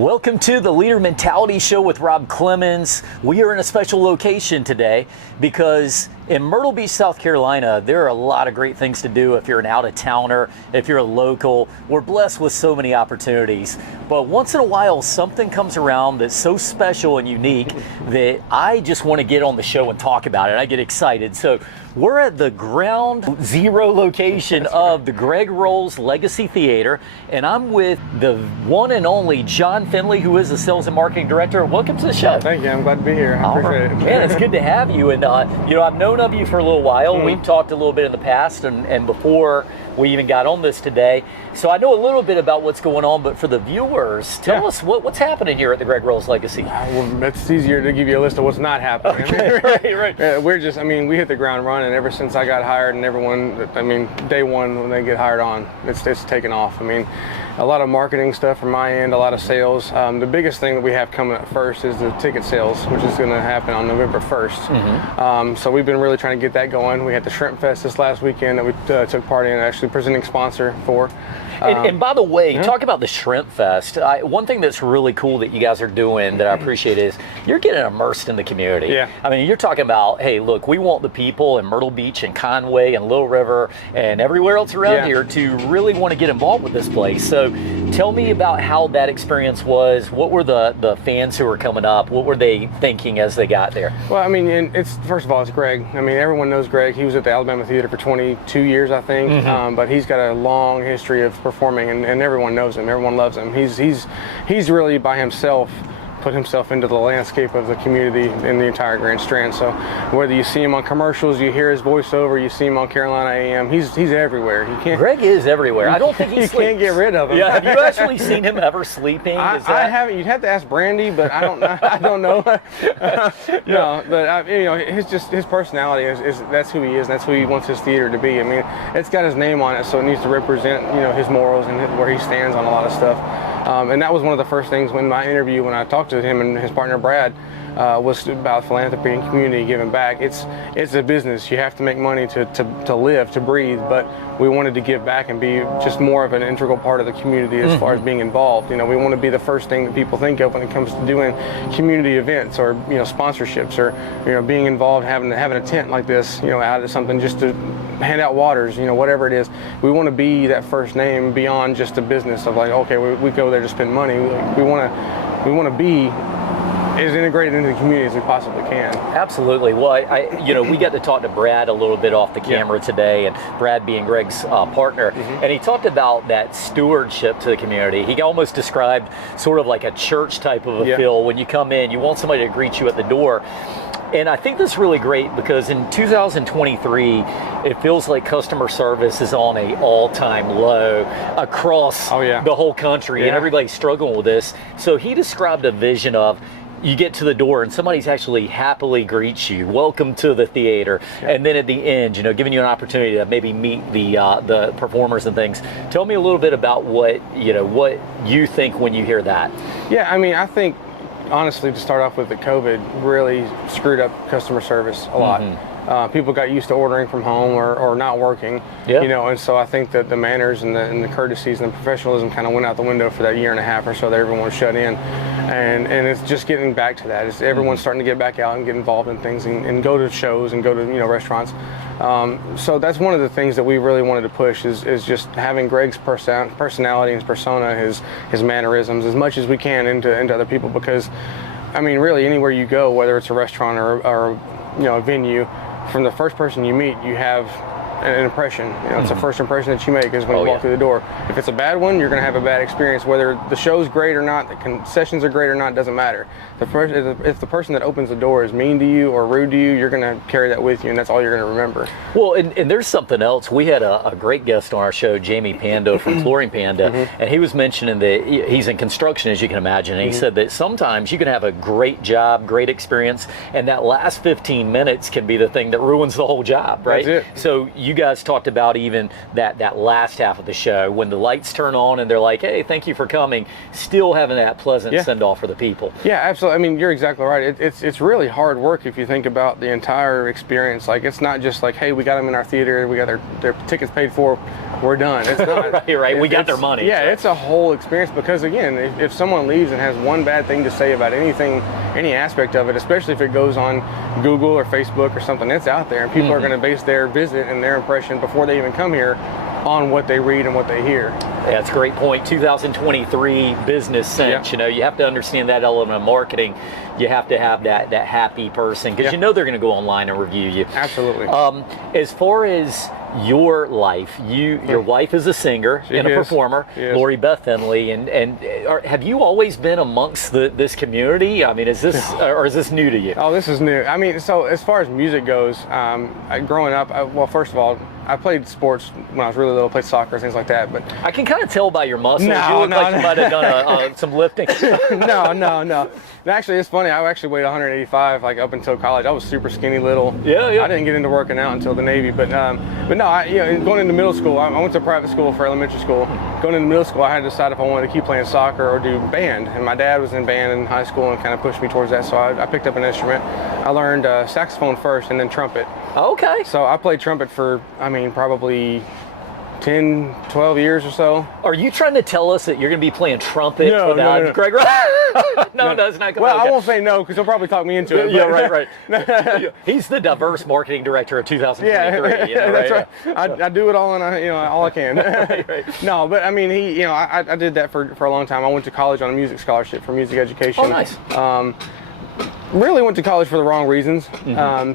Welcome to the Leader Mentality Show with Rob Clemens. We are in a special location today because in Myrtle Beach, South Carolina, there are a lot of great things to do if you're an out-of-towner, if you're a local. We're blessed with so many opportunities. But once in a while, something comes around that's so special and unique that I just want to get on the show and talk about it. I get excited. So we're at the ground zero location of the Greg Rowles Legacy Theater, and I'm with the one and only Jon Finley, who is the Sales and Marketing Director. Welcome to the show. Thank you. I'm glad to be here. I appreciate it. Man, it's good to have you. And, I've known of you for a little while. We've talked a little bit in the past and before we even got on this today. So I know a little bit about what's going on, but for the viewers, tell us what's happening here at the Greg Rowles Legacy. Well, it's easier to give you a list of what's not happening. Okay, right. We hit the ground running ever since I got hired, and everyone, day one when they get hired on, it's taken off. A lot of marketing stuff from my end, a lot of sales. The biggest thing that we have coming up first is the ticket sales, which is going to happen on November 1st. So we've been really trying to get that going. We had the Shrimp Fest this last weekend that we took part in, actually presenting sponsor for. And by the way, talk about the Shrimp Fest. One thing that's really cool that you guys are doing that I appreciate is you're getting immersed in the community. Yeah. You're talking about, hey, look, we want the people in Myrtle Beach and Conway and Little River and everywhere else around here to really want to get involved with this place. So tell me about how that experience was. What were the fans who were coming up? What were they thinking as they got there? Well, it's first of all, it's Greg. Everyone knows Greg. He was at the Alabama Theater for 22 years, I think. But he's got a long history of performing, and everyone knows him. Everyone loves him. He's really by himself put himself into the landscape of the community in the entire Grand Strand. So whether you see him on commercials, you hear his voiceover, you see him on Carolina AM, he's everywhere. Greg is everywhere. I don't think he sleeps. You can't get rid of him. Yeah, have you actually seen him ever sleeping? I haven't. You'd have to ask Brandy, but I don't know. No, but his personality is that's who he is. That's who he wants his theater to be. It's got his name on it, so it needs to represent his morals and where he stands on a lot of stuff. And that was one of the first things when I talked to him and his partner Brad, was about philanthropy and community giving back. It's a business. You have to make money to live, to breathe, but we wanted to give back and be just more of an integral part of the community as far as being involved. We want to be the first thing that people think of when it comes to doing community events or sponsorships or being involved, having a tent like this, out of something just to hand out waters, whatever it is. We want to be that first name beyond just a business of like, okay, we go there to spend money. We want to be as integrated into the community as we possibly can. Absolutely. Well, we got to talk to Brad a little bit off the camera today, and Brad being Greg's partner, and he talked about that stewardship to the community. He almost described sort of like a church type of a feel. When you come in, you want somebody to greet you at the door. And I think that's really great because in 2023, it feels like customer service is on an all-time low across the whole country, and everybody's struggling with this. So he described a vision of you get to the door and somebody's actually happily greets you, welcome to the theater, and then at the end, giving you an opportunity to maybe meet the performers and things. Tell me a little bit about what you think when you hear that. Yeah, I think honestly, to start off with, the COVID really screwed up customer service a lot. People got used to ordering from home or not working, and so I think that the manners and the courtesies and the professionalism kind of went out the window for that year and a half or so that everyone was shut in. And it's just getting back to that. It's everyone's starting to get back out and get involved in things and go to shows and go to restaurants. So that's one of the things that we really wanted to push is just having Greg's personality and his persona, his mannerisms as much as we can into other people, because really anywhere you go, whether it's a restaurant or a venue, from the first person you meet, you have an impression. It's the first impression that you make is when you walk through the door. If it's a bad one, you're going to have a bad experience. Whether the show's great or not, the concessions are great or not, doesn't matter. If the person that opens the door is mean to you or rude to you, you're going to carry that with you, and that's all you're going to remember. Well, and there's something else. We had a great guest on our show, Jamie Pando from Flooring Panda, and he was mentioning that he's in construction, as you can imagine, and he said that sometimes you can have a great job, great experience, and that last 15 minutes can be the thing that ruins the whole job, right? That's it. So you guys talked about even that last half of the show when the lights turn on and they're like, hey, thank you for coming, still having that pleasant send-off for the people. Yeah, absolutely. I mean, you're exactly right. It's really hard work if you think about the entire experience. Like, it's not just like, hey, we got them in our theater, we got their tickets paid for, we're done. It's not. right. We got their money. Yeah, it's a whole experience because, again, if someone leaves and has one bad thing to say about anything, any aspect of it, especially if it goes on Google or Facebook or something, it's out there, and people are going to base their visit and their impression before they even come here on what they read and what they hear. Yeah, that's a great point. 2023 business sense. You know, you have to understand that element of marketing. You have to have that happy person because you know they're going to go online and review you. Absolutely. As far as your life, your wife is a singer and a performer, Lori Beth Finley, and have you always been amongst this community? I mean, is this new to you? Oh, this is new. I mean, so as far as music goes, growing up, well, first of all, I played sports when I was really little, played soccer, things like that. But I can kind of tell by your muscles. You look like you might have done some lifting. No. Actually, it's funny. I actually weighed 185 like up until college. I was super skinny little. Yeah. I didn't get into working out until the Navy. But no, going into middle school, I went to private school for elementary school. Going into middle school, I had to decide if I wanted to keep playing soccer or do band. And my dad was in band in high school and kind of pushed me towards that. So I picked up an instrument. I learned saxophone first and then trumpet. Okay. So I played trumpet for, probably 10, 12 years or so. Are you trying to tell us that you're going to be playing trumpet without Greg? No, it's not going. Well, I won't say no because he'll probably talk me into it. Yeah, right. He's the diverse marketing director of 2023. That's right. I do it all, and all I can. Right. No, but I mean, I did that for a long time. I went to college on a music scholarship for music education. Oh, nice. Really went to college for the wrong reasons.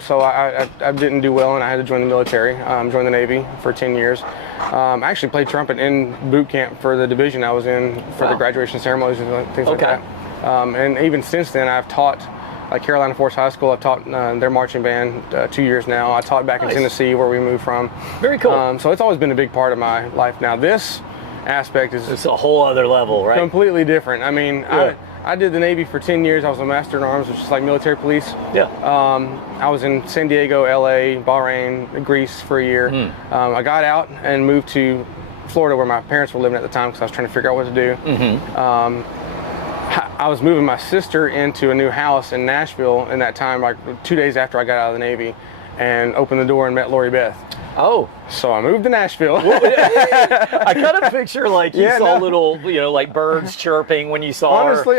So I didn't do well, and I had to join the military, join the Navy for 10 years. I actually played trumpet in boot camp for the division I was in for the graduation ceremonies and things like that. And even since then, I've taught, like Carolina Force High School, I've taught their marching band 2 years now. I taught back in Tennessee where we moved from. Very cool. So it's always been a big part of my life. Now this aspect is it's a whole other level, right? Completely different. I mean, I did the Navy for 10 years. I was a Master in Arms, which is like military police. Yeah. I was in San Diego, LA, Bahrain, Greece for a year. I got out and moved to Florida where my parents were living at the time because I was trying to figure out what to do. I was moving my sister into a new house in Nashville in that time, like 2 days after I got out of the Navy, and opened the door and met Lori Beth. Oh. So I moved to Nashville. I kind of picture like you saw little, like birds chirping when you saw her. Honestly,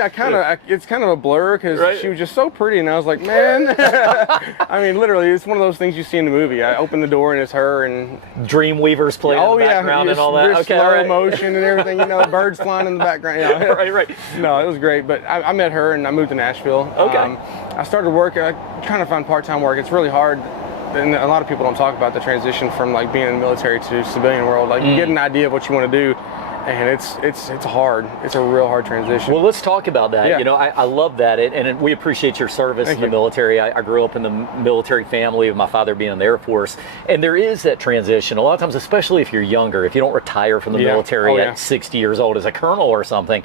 it's kind of a blur because she was just so pretty, and I was like, man. I mean, literally, it's one of those things you see in the movie. I open the door and it's her and Dreamweavers playing in the background and all that. Slow motion and everything, birds flying in the background. Right. No, it was great, but I met her and I moved to Nashville. Okay. I started work, trying to find part-time work. It's really hard. And a lot of people don't talk about the transition from like being in the military to civilian world. Like you get an idea of what you want to do, and it's hard. It's a real hard transition. Well, let's talk about that. Yeah. I love that, and we appreciate your service in the military. I grew up in the military family of my father being in the Air Force, and there is that transition. A lot of times, especially if you're younger, if you don't retire from the military at 60 years old as a colonel or something.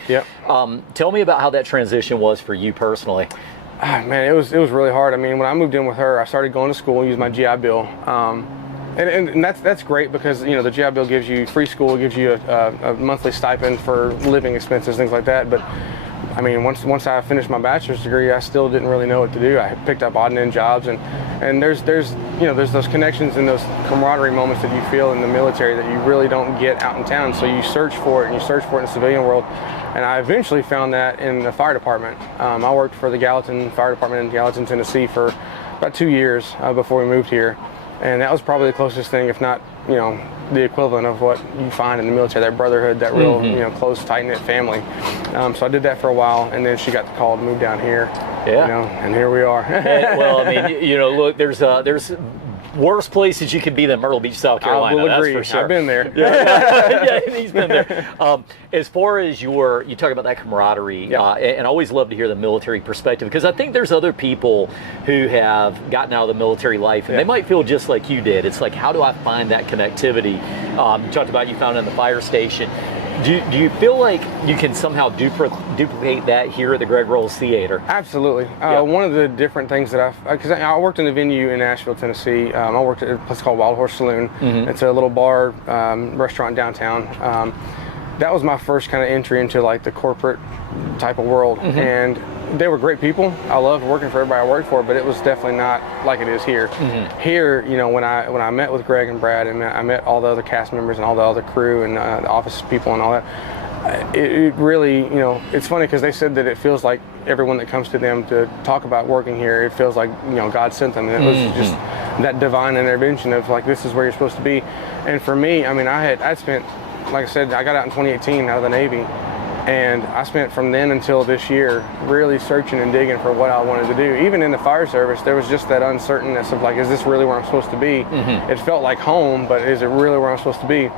Tell me about how that transition was for you personally. Man, it was really hard. I mean, when I moved in with her, I started going to school and used my GI Bill. And that's great because, the GI Bill gives you free school, gives you a monthly stipend for living expenses, things like that. But, I mean, once I finished my bachelor's degree, I still didn't really know what to do. I picked up odd and end jobs, and there's those connections and those camaraderie moments that you feel in the military that you really don't get out in town. So you search for it, and you search for it in the civilian world. And I eventually found that in the fire department. I worked for the Gallatin Fire Department in Gallatin, Tennessee for about 2 years before we moved here. And that was probably the closest thing, if not, the equivalent of what you find in the military, that brotherhood, that real, close, tight-knit family. So I did that for a while, and then she got the call to move down here. And here we are. Well, I mean, look, there's worse places you could be than Myrtle Beach, South Carolina. I will agree. That's for sure. I've been there. Yeah, he's been there. As far as you talk about that camaraderie, and I always love to hear the military perspective because I think there's other people who have gotten out of the military life and they might feel just like you did. It's like, how do I find that connectivity? You talked about you found it in the fire station. Do you feel like you can somehow duplicate that here at the Greg Rowles Theater? Absolutely. One of the different things that because I worked in a venue in Nashville, Tennessee. I worked at a place called Wild Horse Saloon. It's a little bar, restaurant downtown. That was my first kind of entry into like the corporate type of world. And they were great people. I loved working for everybody I worked for, but it was definitely not like it is here. Here, you know, when I met with Greg and Brad, and I met all the other cast members and all the other crew and the office people and all that, it really, you know, it's funny because they said that it feels like everyone that comes to them to talk about working here, it feels like, you know, God sent them. And it was just that divine intervention of like, this is where you're supposed to be. And for me, I mean, I'd spent, like I said, I got out in 2018 out of the Navy. And I spent from then until this year really searching and digging for what I wanted to do. Even in the fire service, there was just that uncertainness of like, is this really where I'm supposed to be? It felt like home, but is it really where I'm supposed to be?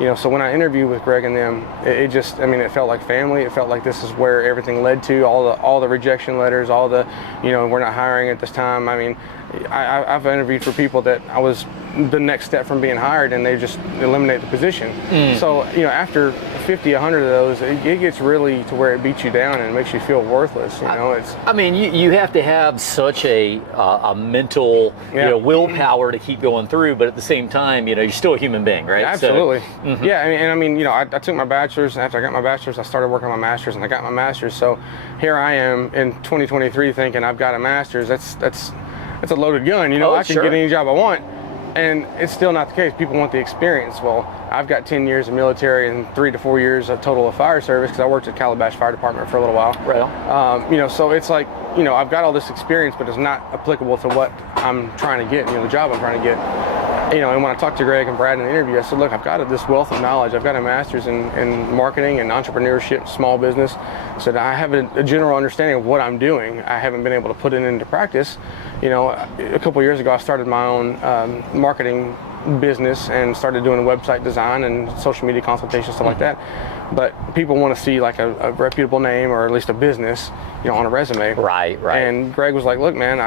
You know, so when I interviewed with Greg and them, it just, I mean, it felt like family. It felt like this is where everything led to, all the rejection letters, all the, you know, we're not hiring at this time. I mean, I've interviewed for people that I was the next step from being hired, and they just eliminate the position. So, you know, after 50, 100 of those, it gets really to where it beats you down and makes you feel worthless. You know, I mean, you have to have such a mental, you know, willpower to keep going through, but at the same time, you know, you're still a human being, right? Absolutely. So, yeah, and I mean, you know, I took my bachelor's, and after I got my bachelor's, I started working on my master's, and I got my master's. So here I am in 2023 thinking I've got a master's. That's a loaded gun. You know, I can get any job I want. And it's still not the case. People want the experience. Well, I've got 10 years of military and 3 to 4 years of total of fire service because I worked at Calabash Fire Department for a little while. Right. You know, so it's like, you know, I've got all this experience, but it's not applicable to what I'm trying to get, you know, the job I'm trying to get. You know, and when I talked to Greg and Brad in the interview, I said, look, I've got this wealth of knowledge. I've got a master's in marketing and entrepreneurship, small business. I said, I have a general understanding of what I'm doing. I haven't been able to put it into practice. You know, a couple of years ago, I started my own marketing business and started doing website design and social media consultation, stuff like that. But people want to see like a reputable name or at least a business, you know, on a resume. Right. And Greg was like, look, man,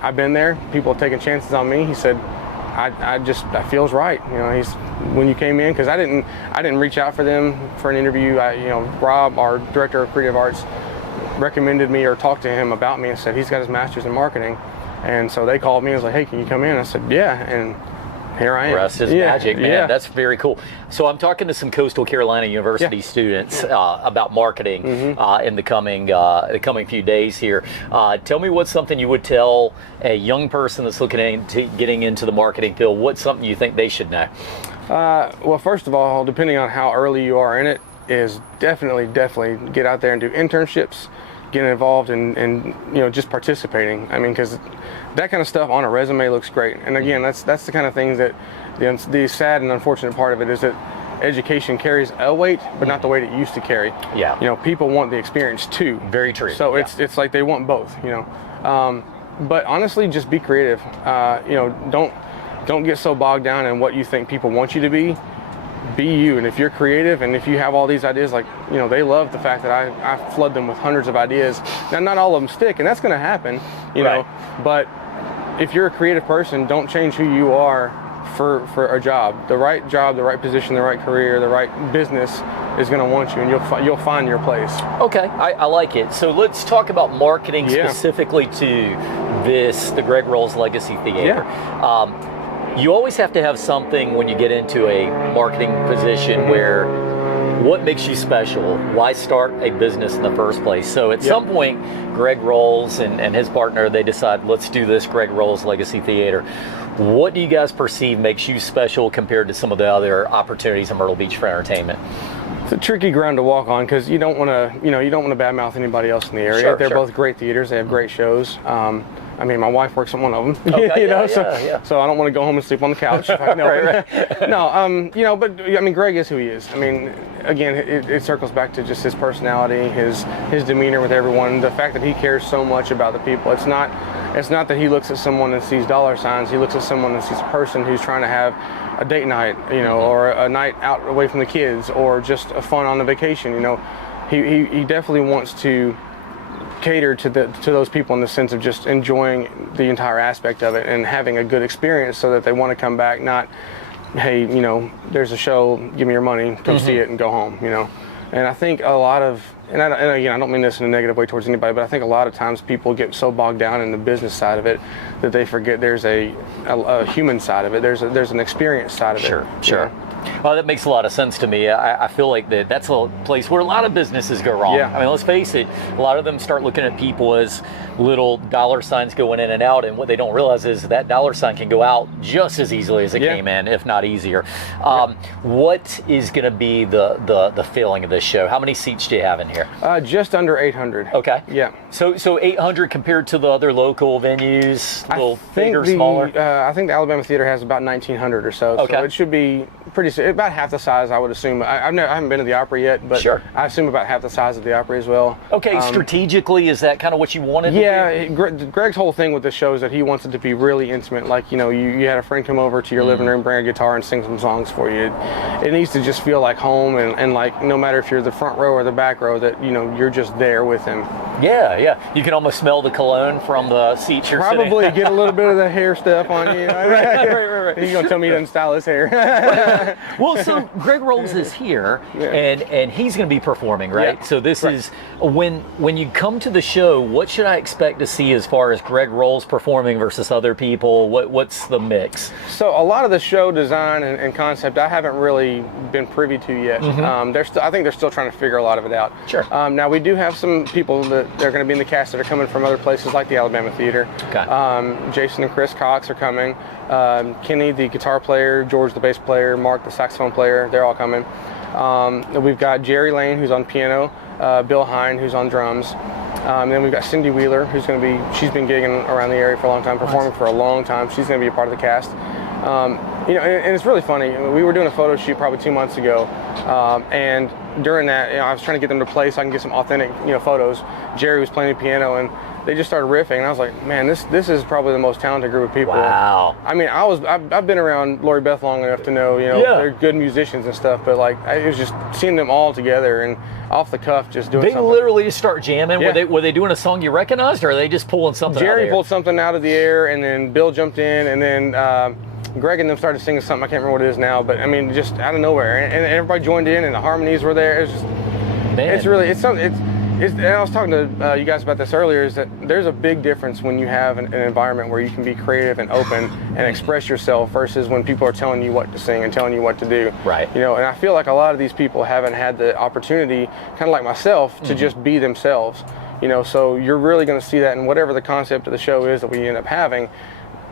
I've been there. People have taken chances on me. He said, that feels right. You know, when you came in, because I didn't reach out for them for an interview. You know, Rob, our director of creative arts, recommended me or talked to him about me and said he's got his master's in marketing. And so they called me and was like, hey, can you come in? I said, yeah. And here I am. Rest is magic, man. That's very cool. So I'm talking to some Coastal Carolina University students about marketing in the coming few days here. Tell me what's something you would tell a young person that's looking into getting into the marketing field. What's something you think they should know? Well, first of all, depending on how early you are in it, is definitely get out there and do internships, get involved and you know, just participating. I mean, because that kind of stuff on a resume looks great. And again, that's the kind of things that the sad and unfortunate part of it is that education carries a weight, but not the weight it used to carry. Yeah. You know, people want the experience too. Very true. So it's like they want both. You know, but honestly, just be creative. You know, don't get so bogged down in what you think people want you to be. Be you, and if you're creative and if you have all these ideas, like, you know, they love the fact that I flood them with hundreds of ideas. Now, not all of them stick, and that's going to happen, you know, but if you're a creative person, don't change who you are for a job. The right position, the right career, the right business is going to want you, and you'll find your place. Okay, I like it. So let's talk about marketing specifically to the Greg Rowles Legacy Theater. You always have to have something when you get into a marketing position where what makes you special? Why start a business in the first place? So at some point, Greg Rowles and his partner, they decide, let's do this Greg Rowles Legacy Theater. What do you guys perceive makes you special compared to some of the other opportunities in Myrtle Beach for entertainment? It's a tricky ground to walk on because you don't want to badmouth anybody else in the area. They're both great theaters. They have great shows. I mean, my wife works at one of them, okay, so I don't want to go home and sleep on the couch. No, you know, but I mean, Greg is who he is. I mean, again, it circles back to just his personality, his demeanor with everyone, the fact that he cares so much about the people. It's not that he looks at someone and sees dollar signs. He looks at someone and sees a person who's trying to have a date night, you know, or a night out away from the kids, or just a fun on a vacation. You know, he definitely wants to cater to those people in the sense of just enjoying the entire aspect of it and having a good experience so that they want to come back, not hey, you know, there's a show, give me your money, come see it and go home, you know. And I think a lot of, and again, I don't mean this in a negative way towards anybody, but I think a lot of times people get so bogged down in the business side of it that they forget there's a human side of it. There's an experience side of it. Sure. You know? Well, that makes a lot of sense to me. I feel like that's a place where a lot of businesses go wrong. Yeah. I mean, let's face it, a lot of them start looking at people as little dollar signs going in and out, and what they don't realize is that dollar sign can go out just as easily as it came in, if not easier. What is going to be the feeling of this show? How many seats do you have in here? Just under 800. Okay. Yeah. So 800 compared to the other local venues, a little bigger, smaller? I think the Alabama Theater has about 1,900 or so. Okay. So it should be about half the size, I would assume. I haven't been to the Opry yet, but I assume about half the size of the Opry as well. Okay, strategically, is that kind of what you wanted to do? Yeah, Greg's whole thing with this show is that he wants it to be really intimate. Like, you know, you had a friend come over to your living room, bring a guitar and sing some songs for you. It needs to just feel like home, and like, no matter if you're the front row or the back row, that, you know, you're just there with him. Yeah. You can almost smell the cologne from the seat you're sitting. Probably get a little bit of the hair stuff on you. Right. He's going to tell me he doesn't style his hair. Well, so Greg Rowles is here, and he's going to be performing, right? Yeah. So this is, when you come to the show, what should I expect to see as far as Greg Rowles performing versus other people? What's the mix? So a lot of the show design and concept I haven't really been privy to yet. I think they're still trying to figure a lot of it out. Sure. Now we do have some people that they're going to be in the cast that are coming from other places like the Alabama Theater. Okay. Jason and Chris Cox are coming. Kenny, the guitar player, George, the bass player, Mark, the saxophone player, they're all coming. We've got Jerry Lane, who's on piano, Bill Hine, who's on drums. Then we've got Cindy Wheeler, who's going to be, she's been gigging around the area for a long time, performing for a long time. She's going to be a part of the cast. You know, and it's really funny. We were doing a photo shoot probably 2 months ago, and during that, you know, I was trying to get them to play so I can get some authentic, you know, photos. Jerry was playing the piano, and they just started riffing, and I was like, man, this is probably the most talented group of people. Wow. I mean, I've been around Lori Beth long enough to know, you know, they're good musicians and stuff, but like, it was just seeing them all together and off the cuff just doing something. They literally just start jamming. Yeah. Were they doing a song you recognized, or are they just pulling something out of the air? Jerry pulled something out of the air, and then Bill jumped in, and then Greg and them started singing something. I can't remember what it is now, but I mean, just out of nowhere, and everybody joined in, and the harmonies were there. It's just, and I was talking to you guys about this earlier, is that there's a big difference when you have an environment where you can be creative and open and express yourself versus when people are telling you what to sing and telling you what to do. Right. You know, and I feel like a lot of these people haven't had the opportunity, kind of like myself, to just be themselves. You know, so you're really going to see that in whatever the concept of the show is that we end up having.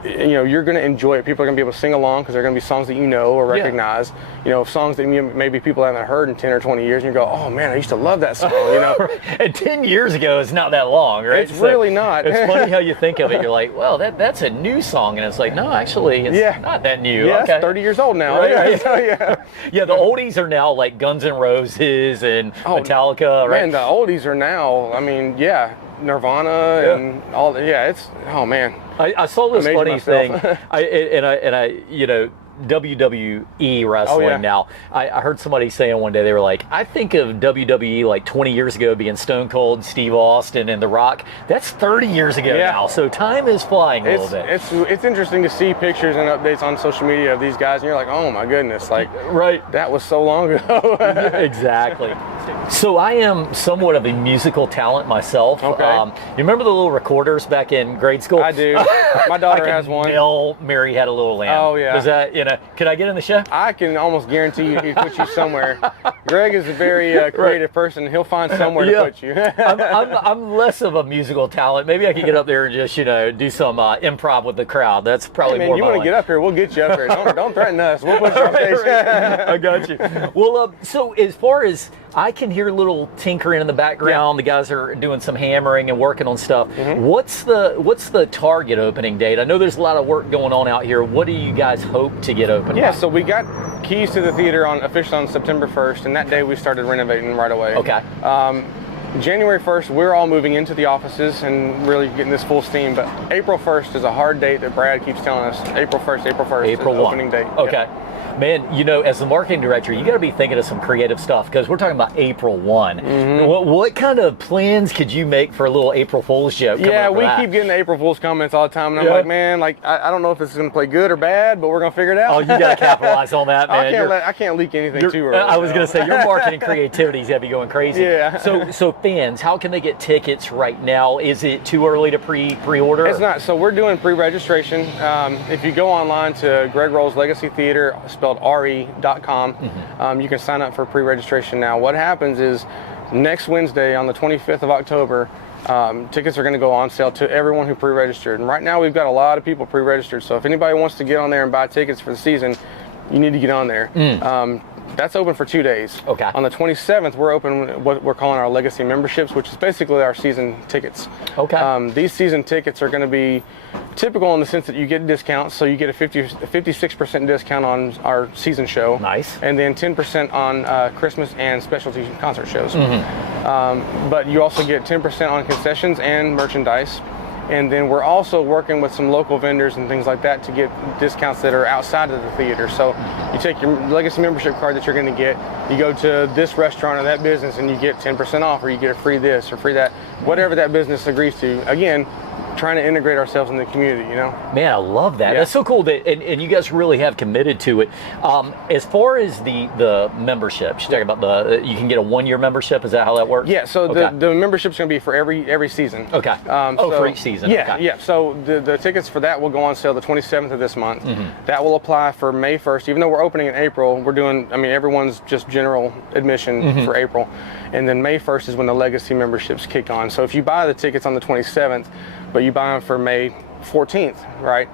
You know, you're going to enjoy it. People are going to be able to sing along because they're going to be songs that you know or recognize. You know, songs that maybe people haven't heard in 10 or 20 years, and you go, oh man, I used to love that song, you know. And 10 years ago is not that long, right? It's really not. It's funny how you think of it. You're like, well, that's a new song, and it's like, no, actually, it's not that new. Yeah, okay. It's 30 years old now. Right. So, yeah, the oldies are now like Guns N' Roses and Metallica, right? Man, the oldies are now, I mean, Nirvana and all. It's, oh man. I saw this funny thing. I you know, WWE wrestling now. I heard somebody saying one day, they were like, I think of WWE like 20 years ago being Stone Cold, Steve Austin, and The Rock. That's 30 years ago now. So time is flying a little bit. It's interesting to see pictures and updates on social media of these guys, and you're like, oh my goodness, like, that was so long ago. Exactly. So I am somewhat of a musical talent myself. Okay. You remember the little recorders back in grade school? I do. My daughter has one. Mary Had a Little Lamb. Oh yeah. Does that, you know, could I get in the show? I can almost guarantee he'd put you somewhere. Greg is a very creative person. He'll find somewhere to put you. I'm less of a musical talent. Maybe I could get up there and just, you know, do some improv with the crowd. That's probably more. You want to get up here? We'll get you up here. Don't threaten us. We'll put you on stage. I got you. Well, so as far as I can hear a little tinkering in the background. The guys are doing some hammering and working on stuff. What's the target opening date? I know there's a lot of work going on out here. What do you guys hope to get open? Yeah, so we got keys to the theater officially on September 1st, and that day we started renovating right away. Okay. January 1st, we're all moving into the offices and really getting this full steam, but April 1st is a hard date that Brad keeps telling us. April 1st is the opening date. Okay. Man, you know, as the marketing director, you got to be thinking of some creative stuff because we're talking about April 1. What kind of plans could you make for a little April Fool's joke? Yeah, we keep getting the April Fool's comments all the time, and I'm like, man, like I don't know if this is going to play good or bad, but we're going to figure it out. Oh, you got to capitalize on that, man. I can't leak anything too early. I was going to say, your marketing creativity's got to be going crazy. Yeah. So fans, how can they get tickets right now? Is it too early to pre-order? It's not. So we're doing pre-registration. If you go online to Greg Rowles Legacy Theater, spelled re.com, you can sign up for pre-registration now. What happens is next Wednesday on the 25th of October, tickets are going to go on sale to everyone who pre-registered. And right now we've got a lot of people pre-registered. So if anybody wants to get on there and buy tickets for the season, you need to get on there. That's open for 2 days. Okay. On the 27th, we're open what we're calling our legacy memberships, which is basically our season tickets. Okay. These season tickets are going to be typical in the sense that you get discounts. So you get a 56% discount on our season show. Nice. And then 10% on Christmas and specialty concert shows. But you also get 10% on concessions and merchandise. And then we're also working with some local vendors and things like that to get discounts that are outside of the theater. So you take your legacy membership card that you're going to get, you go to this restaurant or that business and you get 10% off, or you get a free this or free that, whatever that business agrees to. Again, trying to integrate ourselves in the community, you know? Man, I love that. Yeah. That's so cool that, and you guys really have committed to it. As far as the memberships, you're talking about you can get a 1-year membership. Is that how that works? Yeah, so the membership's going to be for every season. Okay. For each season. Yeah, okay. yeah. So the tickets for that will go on sale the 27th of this month. That will apply for May 1st. Even though we're opening in April, we're doing, everyone's just general admission for April. And then May 1st is when the legacy memberships kick on. So if you buy the tickets on the 27th, but you buy them for May 14th, right?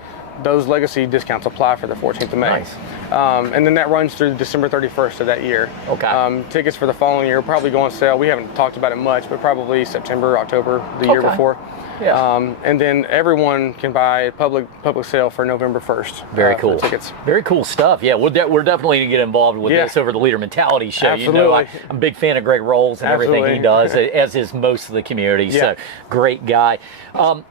Those legacy discounts apply for the 14th of May. Nice. And then that runs through December 31st of that year. Okay. Tickets for the following year will probably go on sale. We haven't talked about it much, but probably September, October, the year before. Yeah. And then everyone can buy public sale for November 1st. Very cool. Tickets. Very cool stuff. Yeah, we're definitely going to get involved with this over the Leader Mentality Show. Absolutely. You know, I'm a big fan of Greg Rowles and everything he does, as is most of the community. Yeah. So, great guy.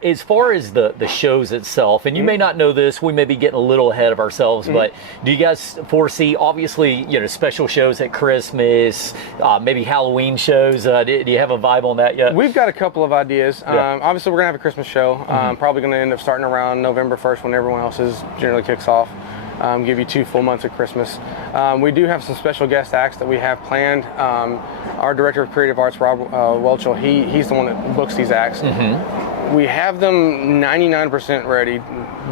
As far as the shows itself, and you may not know this, we may be getting a little ahead of ourselves, but do you guys foresee, obviously, special shows at Christmas, maybe Halloween shows? Do you have a vibe on that yet? We've got a couple of ideas. Obviously, we're going to have a Christmas show. Probably going to end up starting around November 1st when everyone else's generally kicks off. Give you 2 full months of Christmas. We do have some special guest acts that we have planned. Our Director of Creative Arts, Rob Welchel, he's the one that books these acts. We have them 99% ready,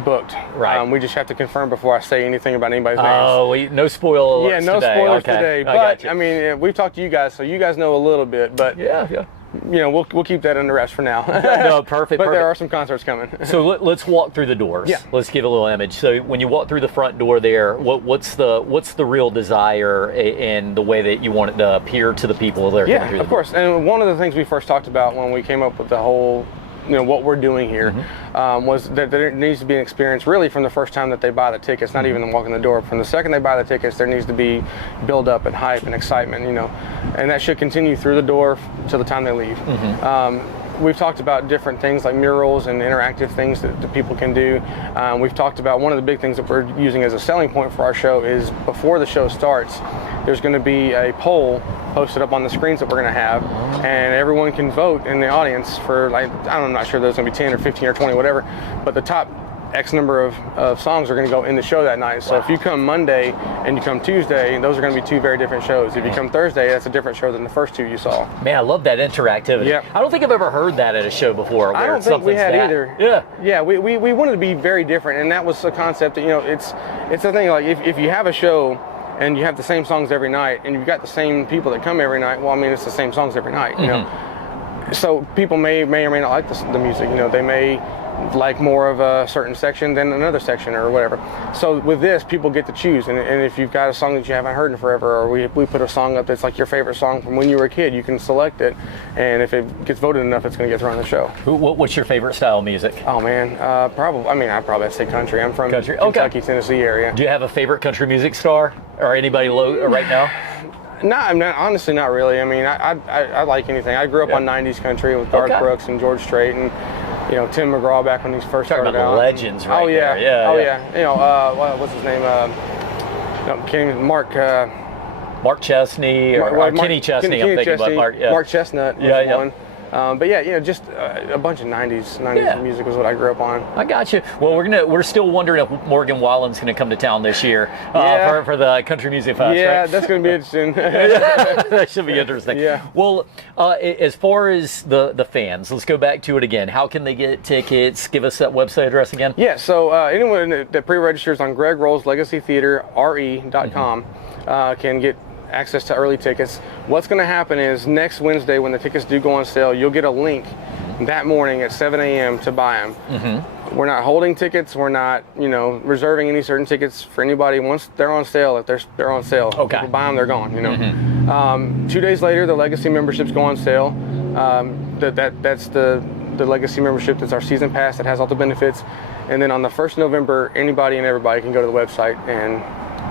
booked. Right. We just have to confirm before I say anything about anybody's names. Oh, no spoilers today. Yeah, no spoilers okay. today. But, we've talked to you guys, so you guys know a little bit. But yeah. We'll keep that under wraps for now. No, perfect. But there are some concerts coming. So let's walk through the doors. Yeah. Let's give a little image. So when you walk through the front door there, what's the real desire and the way that you want it to appear to the people that are coming through the door? Of course. And one of the things we first talked about when we came up with the whole, what we're doing here, was that there needs to be an experience really from the first time that they buy the tickets, not even them walking the door. From the second they buy the tickets, there needs to be build up and hype and excitement, and that should continue through the door till the time they leave. We've talked about different things like murals and interactive things that people can do. We've talked about one of the big things that we're using as a selling point for our show is before the show starts, there's going to be a poll posted up on the screens that we're going to have, and everyone can vote in the audience for, I'm not sure there's going to be 10 or 15 or 20, whatever, but the top X number of songs are going to go in the show that night. So if you come Monday and you come Tuesday, those are going to be 2 very different shows. If you come Thursday, that's a different show than the first 2 you saw. Man, I love that interactivity. Yeah. I don't think I've ever heard that at a show before. I don't think we had either. Yeah. Yeah, we wanted to be very different, and that was the concept that, it's the thing, like if you have a show and you have the same songs every night and you've got the same people that come every night, well, it's the same songs every night, you know. So people may or may not like the music, they may like more of a certain section than another section or whatever. So with this, people get to choose, and if you've got a song that you haven't heard in forever, or we put a song up that's like your favorite song from when you were a kid, you can select it, and if it gets voted enough, it's going to get thrown on the show. What's your favorite style of music? Oh man, I'd probably say country. I'm from Kentucky, Tennessee area. Do you have a favorite country music star or anybody right now? No, honestly, not really. I like anything. I grew up on 90s country with Garth Brooks and George Strait and Tim McGraw back when he first started out. Legends, right? Oh yeah, there. Yeah. Yeah. What's his name? No, Mark Chesney or Kenny Chesney. I'm thinking about Mark. Yeah. Mark Chestnut was one. But yeah, just a bunch of 90s music was what I grew up on. I got you. Well, we're still wondering if Morgan Wallen's going to come to town this year for the Country Music Fest. Yeah, right? That's going to be interesting. That should be interesting. Yeah. Well, as far as the fans, let's go back to it again. How can they get tickets? Give us that website address again. Yeah. So anyone that pre-registers on Greg Rowles Legacy Theater RE.com can get access to early tickets. What's going to happen is next Wednesday when the tickets do go on sale, you'll get a link that morning at 7 a.m. to buy them. We're not holding tickets. We're not, reserving any certain tickets for anybody. Once they're on sale, if they're on sale, people buy them, they're gone. 2 days later, the Legacy memberships go on sale. That's the Legacy membership. That's our season pass that has all the benefits. And then on the 1st of November, anybody and everybody can go to the website and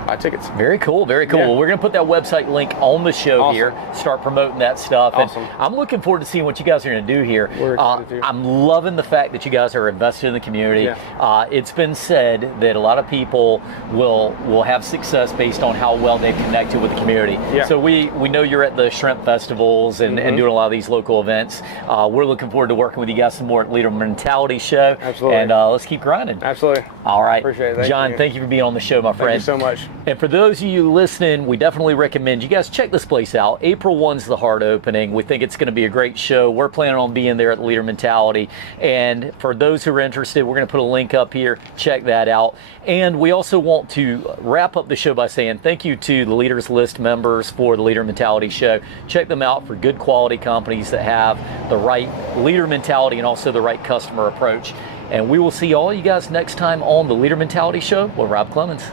buy tickets. Very cool, very cool. Yeah. Well, we're going to put that website link on the show here, start promoting that stuff. Awesome. And I'm looking forward to seeing what you guys are going to do here. We're excited too. I'm loving the fact that you guys are invested in the community. Yeah. It's been said that a lot of people will have success based on how well they've connected with the community. Yeah. So we know you're at the shrimp festivals and doing a lot of these local events. We're looking forward to working with you guys some more at Leader Mentality Show. Absolutely. And let's keep grinding. Absolutely. All right. Appreciate it. John, thank you for being on the show, my friend. Thank you so much. And for those of you listening, we definitely recommend you guys check this place out. April 1's the hard opening. We think it's going to be a great show. We're planning on being there at the Leader Mentality. And for those who are interested, we're going to put a link up here. Check that out. And we also want to wrap up the show by saying thank you to the Leaders List members for the Leader Mentality show. Check them out for good quality companies that have the right leader mentality and also the right customer approach. And we will see all you guys next time on the Leader Mentality Show with Rob Clemens.